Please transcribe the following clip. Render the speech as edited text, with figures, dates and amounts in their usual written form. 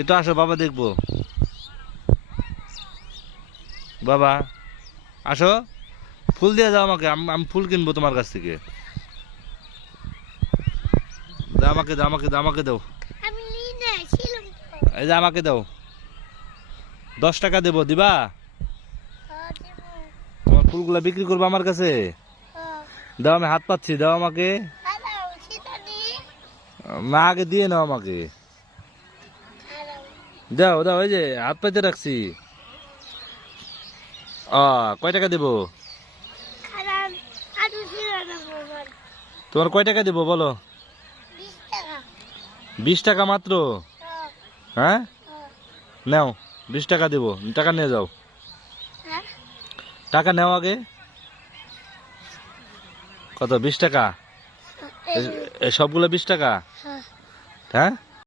একটু আসো বাবা, দেখবো। বাবা আসো, ফুল দিয়ে যাও আমাকে, আমি ফুল কিনবো তোমার কাছ থেকে। দাও আমাকে, দাও আমাকে, দাও আমাকে, দাও। আমি নিই না, ছিলাম তো। এই যে আমাকে দাও, 10 টাকা দেবো, দিবা? দেবো। তোমার ফুলগুলা বিক্রি করবো আমার কাছে। দাও, আমি হাত পাচ্ছি, দাও আমাকে। খালাও সেটা নিয়ে না, আগে দিয়ে নাও আমাকে। খালাও। দাও দাও, এই যে হাত পাইতে রাখছি। কয় টাকা দেবো? খালাম আলু ছিল না মোবাইল। তোমার কয় টাকা দেবো বলো? 20 টাকা। 20 টাকা মাত্র? হ্যাঁ, নাও, 20 টাকা দেবো, টাকা নিয়ে যাও। হ্যাঁ টাকা নাও আগে। কত? 20 টাকা? এই সবগুলো 20 টাকা? হ্যাঁ হ্যাঁ,